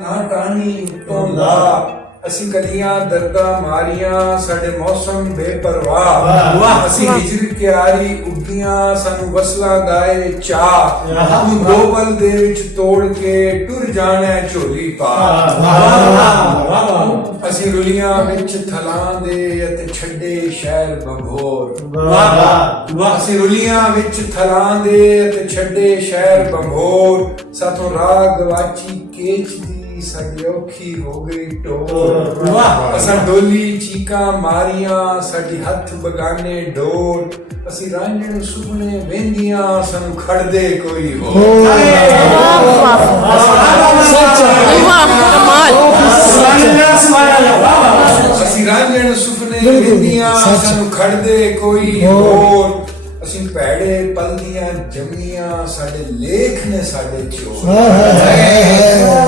ਨਾ ਟਾਣੀ ਉਤੋਂ ਲਾ ਅਸੀਂ ਕਲੀਆਂ ਦਰਦਾਂ ਮਾਰੀਆਂ ਸਾਡੇ ਮੌਸਮ ਬੇਪਰਵਾਹ ਅਸੀਂ ਹਿਜਰ ਕਿਆਰੀ ਉੱਡੀਆਂ ਸਾਨੂੰ ਵਸਲਾ ਗਾਏ ਚਾਹ ਤੂੰ ਦੋ ਪਲ ਦੇ ਵਿੱਚ ਤੋੜ ਕੇ ਟੁਰ ਜਾਣਾ ਝੋਲੀ ਪਾ ਅਸੀਂ ਰੁਲੀਆਂ ਵਿੱਚ ਥਲਾਂ ਦੇ ਅਤੇ ਛੱਡੇ ਸ਼ਹਿਰ ਬੰਗੋਰ ਅਸੀਂ ਰੁਲੀਆਂ ਵਿੱਚ ਥਲਾਂ ਦੇ ਅਤੇ ਛੱਡੇ ਸ਼ਹਿਰ ਬੰਗੋਰ ਸਾਥੋਂ ਰਾਹ ਗਵਾਚੀ ਕੇਚ ਦੀ ਸਾਡੀ ਔਖੀ ਹੋ ਗਈ ਟੋਰ ਅਸਾਂ ਡੋਲੀ ਚੀਕਾਂ ਮਾਰੀਆਂ ਸਾਡੀ ਹੱਥ ਬਗਾਨੇ ਡੋਰ ਅਸੀਂ ਰਾਂਝਣ ਸੁਪਨੇ ਵੇਂਦੀਆਂ ਸਾਨੂੰ ਖੜਦੇ ਕੋਈ ਹੋਰ ਅਸੀਂ ਰਾਂਝਣ ਸੁਪਨੇ ਵੇਂਦੀਆਂ ਸਾਨੂੰ ਖੜਦੇ ਕੋਈ ਹੋਰ ਅਸੀਂ ਭੈੜੇ ਪਲ ਦੀਆਂ ਜੰਮੀਆਂ ਸਾਡੇ ਲੇਖ ਨੇ ਸਾਡੇ ਚੋਰ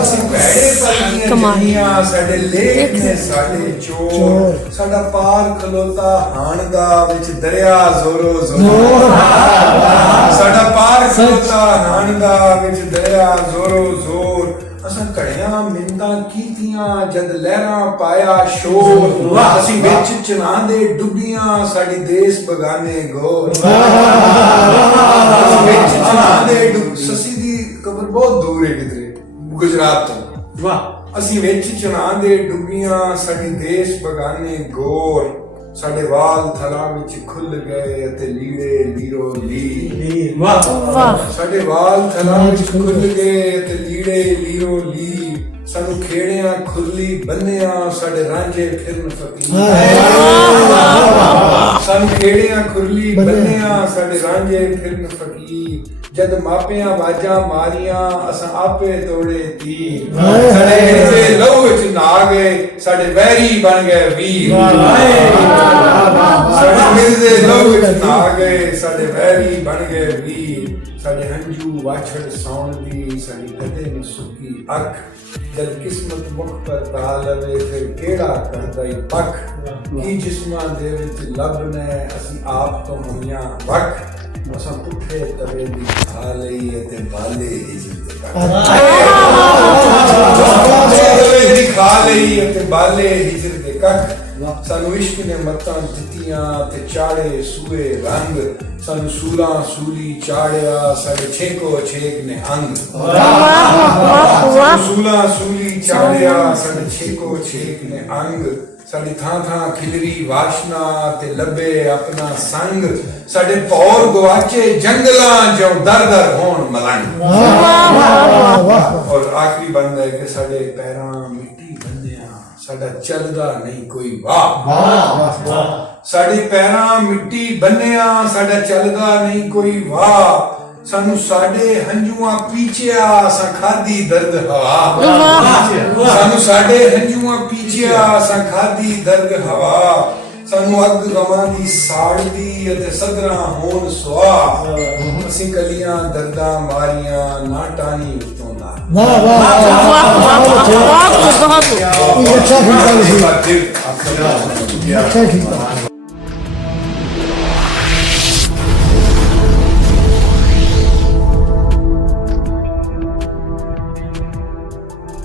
ਅਸੀਂ ਭੈੜੇ ਪਲ ਦੀਆਂ ਜੰਮੀਆਂ ਸਾਡੇ ਲੇਖ ਨੇ ਸਾਡੇ ਚੋਰ ਸਾਡਾ ਪਾਰ ਖਲੋਤਾ ਹਾਣਦਾ ਵਿੱਚ ਦਰਿਆ ਜ਼ੋਰੋ ਜ਼ੋਰ ਸਾਡਾ ਪਾਰ ਖਲੋਤਾ ਹਾਣਦਾ ਵਿੱਚ ਦਰਿਆ ਜ਼ੋਰੋ ਜ਼ੋਰ ਅਸਾਂ ਘੜਿਆਂ ਮਿੰਤਾਂ ਕੀਤੀਆਂ ਜਦ ਲਹਿਰਾਂ ਪਾਇਆ ਸ਼ੋਰ ਅਸੀਂ ਵਿੱਚ ਚਨਾਂ ਦੇ ਡੁੱਬੀਆਂ ਸਾਡੀ ਦੇਸ਼ ਬਗਾਨੇ ਗੋਰ ਅਸੀਂ ਵਿੱਚ ਚਨਾਂ ਦੇ ਡੁੱਬ ਸੱਸੀ ਦੀ ਕਬਰ ਬਹੁਤ ਦੂਰ ਹੈ ਕਿਧਰੇ ਗੁਜਰਾਤ ਤੋਂ ਵਾਹ ਅਸੀਂ ਵਿੱਚ ਚਨਾਂ ਦੇ ਡੁੱਬੀਆਂ ਸਾਡੀ ਦੇਸ਼ ਬਗਾਨੇ ਗੋਰ ਸਾਡੇ ਵਾਲ ਥਲਾਂ ਵਿੱਚ ਖੁੱਲ ਗਏ ਅਤੇ ਲੀੜੇ ਲੀਰੋ ਲੀ ਵਾਹ ਸਾਡੇ ਵਾਲ ਥਲਾਂ ਵਿੱਚ ਖੁੱਲ ਗਏ ਅਤੇ ਲੀੜੇ ਲੀਰੋ ਲੀ ਸਾਨੂੰ ਖੇੜਿਆਂ ਖੁਰਲੀ ਬੰਨਿਆ ਸਾਡੇ ਰਾਂਝੇ ਫਿਰਨ ਫਕੀਰ ਸਾਨੂੰ ਖੇੜਿਆਂ ਖੁਰਲੀ ਬੰਨਿਆ ਸਾਡੇ ਰਾਂਝੇ ਫਿਰਨ ਫਕੀਰ ਜਦ ਮਾਪਿਆਂ ਆਵਾਜ਼ਾਂ ਮਾਰੀਆਂ ਅਸਾਂ ਆਪੇ ਤੋੜੇ ਤੀਰ ਸਾਡੇ ਹਿਰਦੇ ਲਹੂ ਵਿੱਚ ਨਾ ਗਏ ਸਾਡੇ ਵੈਰੀ ਬਣ ਗਏ ਵੀਰ ਸਾਡੇ ਹਿਰਦੇ ਲਹੂ ਵਿੱਚ ਨਾ ਗਏ ਸਾਡੇ ਵੈਰੀ ਬਣ ਗਏ ਵੀਰ ਸਾਡੇ ਹੰਝੂ ਵਾਛੜ ਸੌਣ ਦੀ ਸਾਡੀ ਕਦੇ ਨੂੰ ਸੁੱਕੀ ਅੱਖ ਜਦ ਕਿਸਮਤ ਮੁਖ ਪਰ ਪਾ ਲਵੇ ਫਿਰ ਕਿਹੜਾ ਕਰਦਾ ਈ ਪੱਖ ਕੀ ਜਿਸਮਾਂ ਦੇ ਵਿੱਚ ਲੱਭਨੇ ਅਸੀਂ ਆਪ ਤੋਂ ਹੋਈਆਂ ਵੱਖ ਅਸਾਂ ਪੁੱਠੇ ਤਵੇ ਦੀ ਖਾ ਲਈ ਅਤੇ ਬਾਲੇ ਹਿਜਰ ਦੇ ਤਵੇ ਦੀ ਖਾ ਲਈ ਅਤੇ ਬਾਲੇ ਹਿਜਰ ਦੇ ਕੱਖ ਸਾਨੂੰ ਇਸ਼ਕ ਨੇ ਮੱਤਾਂ ਦਿੱਤੀਆਂ ਤੇ ਚਾੜੇ ਸੂਏ ਰੰਗ ਸਾਨੂੰ ਸੂਲਾਂ ਸੂਲੀ ਚਾੜਿਆ ਸਾਡੇ ਛੇਕੋ ਛੇਕ ਨੇ ਅੰਗ ਸਾਨੂੰ ਸੂਲਾਂ ਸੂਲੀ ਚਾੜਿਆ ਸਾਡੇ ਛੇਕੋ ਛੇਕ ਨੇ ਅੰਗ ਸਾਡੀ ਥਾਂ ਥਾਂ ਖਿਲਰੀ ਵਾਸ਼ਨਾ ਤੇ ਲੱਭੇ ਆਪਣਾ ਸੰਗ ਸਾਡੇ ਪੌਰ ਗਵਾਚੇ ਜੰਗਲਾਂ ਜੋ ਦਰ ਦਰ ਹੋਣ ਮਲੰਗ ਔਰ ਆਖਰੀ ਬੰਦ ਹੈ ਕਿ ਸਾਡੇ ਪੈਰਾਂ ਮਿੱਟੀ ਬੰਨਿਆ ਸਾਡਾ ਚੱਲਦਾ ਨਹੀਂ ਕੋਈ ਵਾਹ ਸਾਡੇ ਪੈਰਾਂ ਮਿੱਟੀ ਬੰਨਿਆ ਸਾਡਾ ਚੱਲਦਾ ਨਹੀਂ ਕੋਈ ਵਾਹ ਸਾਨੂੰ ਸਾਡੇ ਹੰਝੂਆਂ ਪੀਛਿਆ ਸਾਂ ਖਾਦੀ ਦਰਦ ਹਵਾ ਸਾਨੂੰ ਸਾਡੇ ਹੰਝੂਆਂ ਪੀਛਿਆ ਸਾਂ ਖਾਦੀ ਦਰਦ ਹਵਾ ਸਾਨੂੰ ਅੱਗ ਗਵਾਂ ਦੀ ਸਾੜਦੀ ਅਤੇ ਸਦਰਾਂ ਹੋਣ ਸੁਆ ਅਸੀਂ ਕਲੀਆਂ ਦਰਦਾਂ ਮਾਰੀਆਂ ਨਾ ਟਾਣੀ ਉਤੋਂ ਦਾ वाह वाह वाह